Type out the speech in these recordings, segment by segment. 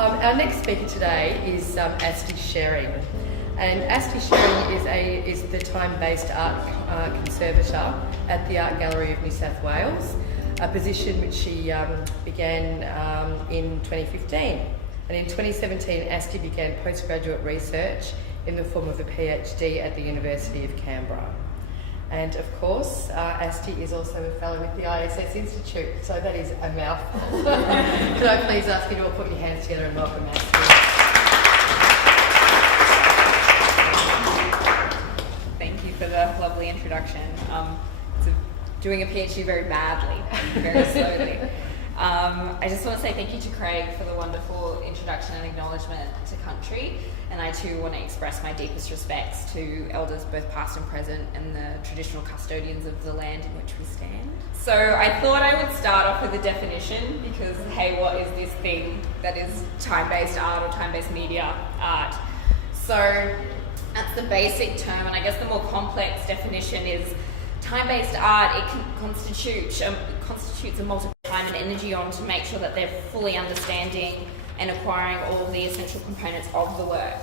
Our next speaker today is Asti Sherring. And Asti Sherring is the time-based art conservator at the Art Gallery of New South Wales, a position which she began in 2015. And in 2017, Asti began postgraduate research in the form of a PhD at the University of Canberra. And of course, Asti is also a fellow with the ISS Institute, so that is a mouthful. Could I please ask you to all put your hands together and welcome Asti? Thank you for the lovely introduction. Doing a PhD very badly, very slowly. I just want to say thank you to Craig for the wonderful introduction and acknowledgement to country, and I too want to express my deepest respects to elders both past and present and the traditional custodians of the land in which we stand. So I thought I would start off with a definition because, hey, what is this thing that is time-based art or time-based media art? So that's the basic term, and I guess the more complex definition is time-based art. It constitutes a multiple time and energy on to make sure that they're fully understanding and acquiring all of the essential components of the work.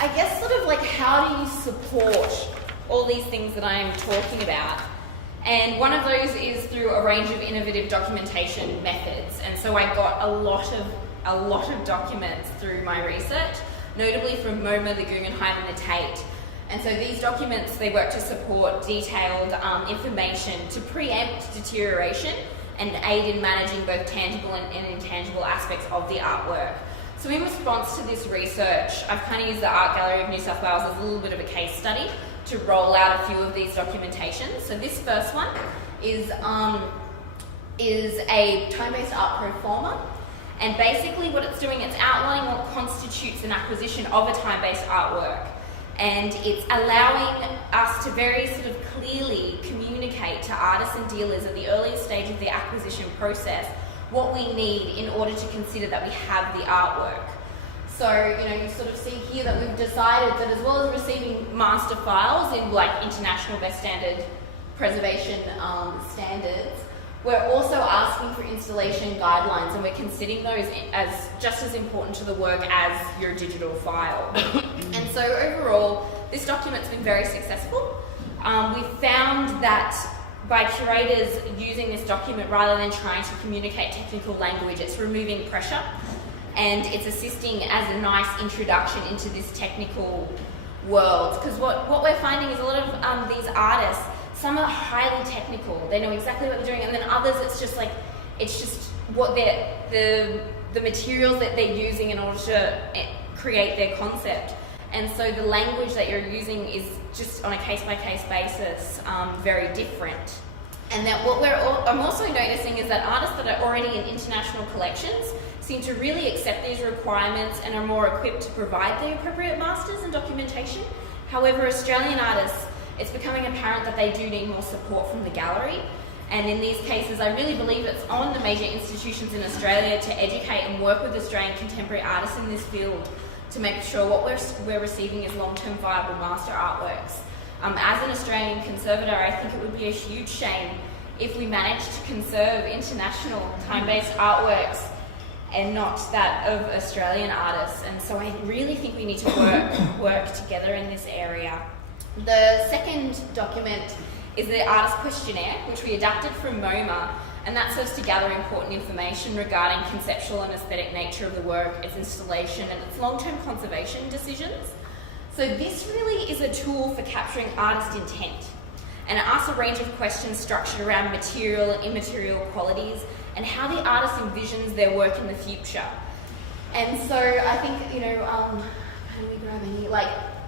I guess sort of like how do you support all these things that I'm talking about? And one of those is through a range of innovative documentation methods. And so I got a lot of documents through my research, notably from MoMA, the Guggenheim and the Tate. And so these documents, they work to support detailed information to preempt deterioration and aid in managing both tangible and intangible aspects of the artwork. So in response to this research, I've kind of used the Art Gallery of New South Wales as a little bit of a case study to roll out a few of these documentations. So this first one is a time-based art pro forma. And basically what it's doing, it's outlining what constitutes an acquisition of a time-based artwork. And it's allowing us to very sort of clearly communicate to artists and dealers at the earliest stage of the acquisition process what we need in order to consider that we have the artwork. So, you sort of see here that we've decided that as well as receiving master files in like international best standard preservation standards, we're also asking for installation guidelines, and we're considering those as just as important to the work as your digital file. And so overall, this document's been very successful. We found that by curators using this document, rather than trying to communicate technical language, it's removing pressure, and it's assisting as a nice introduction into this technical world. Because what we're finding is a lot of these artists, some are highly technical, they know exactly what they're doing, and then others it's just what the materials that they're using in order to create their concept. And so the language that you're using is just on a case-by-case basis very different. And that I'm also noticing is that artists that are already in international collections seem to really accept these requirements and are more equipped to provide the appropriate masters and documentation. However, Australian artists, it's becoming apparent that they do need more support from the gallery. And in these cases, I really believe it's on the major institutions in Australia to educate and work with Australian contemporary artists in this field to make sure what we're receiving is long-term viable master artworks. As an Australian conservator, I think it would be a huge shame if we managed to conserve international time-based artworks and not that of Australian artists. And so I really think we need to work together in this area. The second document is the Artist Questionnaire, which we adapted from MoMA, and that serves to gather important information regarding conceptual and aesthetic nature of the work, its installation, and its long-term conservation decisions. So this really is a tool for capturing artist intent, and it asks a range of questions structured around material and immaterial qualities and how the artist envisions their work in the future. And so I think, how do we grab any,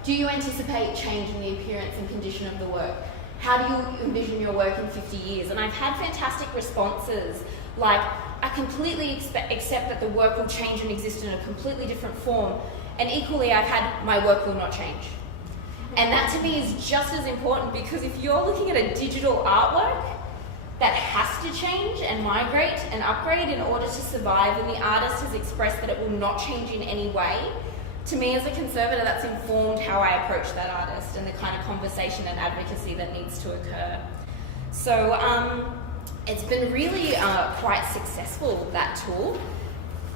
do you anticipate change in the appearance and condition of the work? How do you envision your work in 50 years? And I've had fantastic responses, like, I completely accept that the work will change and exist in a completely different form. And equally, I've had, my work will not change. And that to me is just as important, because if you're looking at a digital artwork that has to change and migrate and upgrade in order to survive, and the artist has expressed that it will not change in any way, to me as a conservator, that's informed how I approach that artist and the kind of conversation and advocacy that needs to occur. So it's been really quite successful, that tool.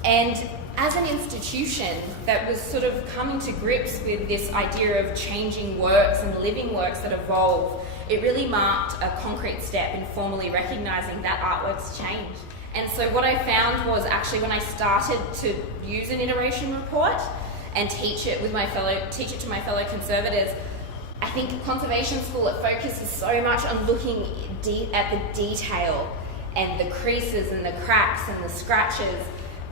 And as an institution that was sort of coming to grips with this idea of changing works and living works that evolve, it really marked a concrete step in formally recognising that artworks change. And so what I found was actually when I started to use an iteration report and teach it to my fellow conservators, I think conservation school, it focuses so much on looking at the detail and the creases and the cracks and the scratches,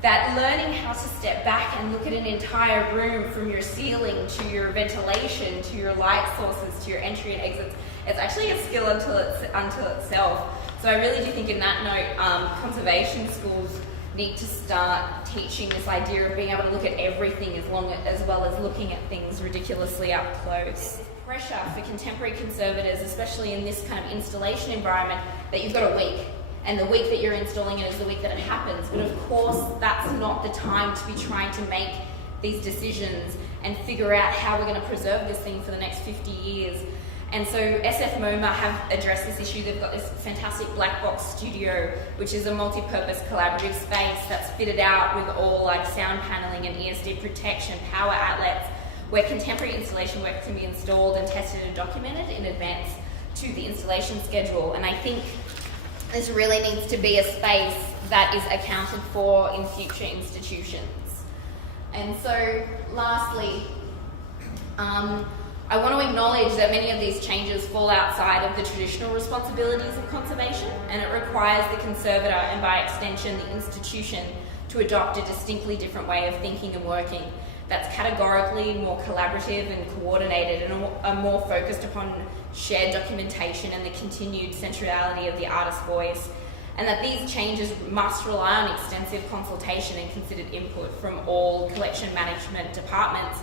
that learning how to step back and look at an entire room from your ceiling to your ventilation, to your light sources, to your entry and exits, it's actually a skill unto itself. So I really do think in that note, conservation schools need to start teaching this idea of being able to look at everything as well as looking at things ridiculously up close. There's pressure for contemporary conservators, especially in this kind of installation environment, that you've got a week. And the week that you're installing it is the week that it happens. But of course, that's not the time to be trying to make these decisions and figure out how we're going to preserve this thing for the next 50 years. And so SF MoMA have addressed this issue. They've got this fantastic black box studio, which is a multi-purpose collaborative space that's fitted out with all like sound paneling and ESD protection, power outlets, where contemporary installation work can be installed and tested and documented in advance to the installation schedule. And I think this really needs to be a space that is accounted for in future institutions. And so lastly, I want to acknowledge that many of these changes fall outside of the traditional responsibilities of conservation, and it requires the conservator and by extension the institution to adopt a distinctly different way of thinking and working that's categorically more collaborative and coordinated and are more focused upon shared documentation and the continued centrality of the artist's voice, and that these changes must rely on extensive consultation and considered input from all collection management departments,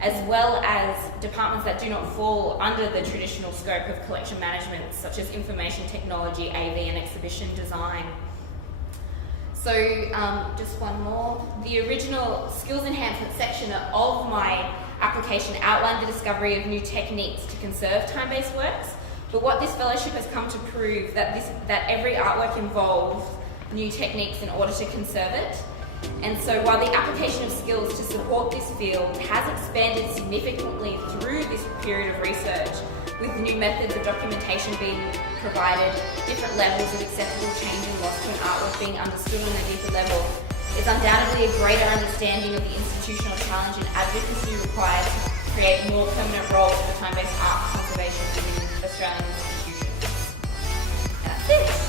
as well as departments that do not fall under the traditional scope of collection management, such as information technology, AV and exhibition design. So just one more. The original skills enhancement section of my application outlined the discovery of new techniques to conserve time-based works, but what this fellowship has come to prove that every artwork involves new techniques in order to conserve it. And so while the application of skills to support this field has expanded significantly through this period of research, with new methods of documentation being provided, different levels of acceptable change and loss to an artwork being understood on a deeper level, it's undoubtedly a greater understanding of the institutional challenge and advocacy required to create more permanent roles for time-based art conservation within Australian institutions. That's it.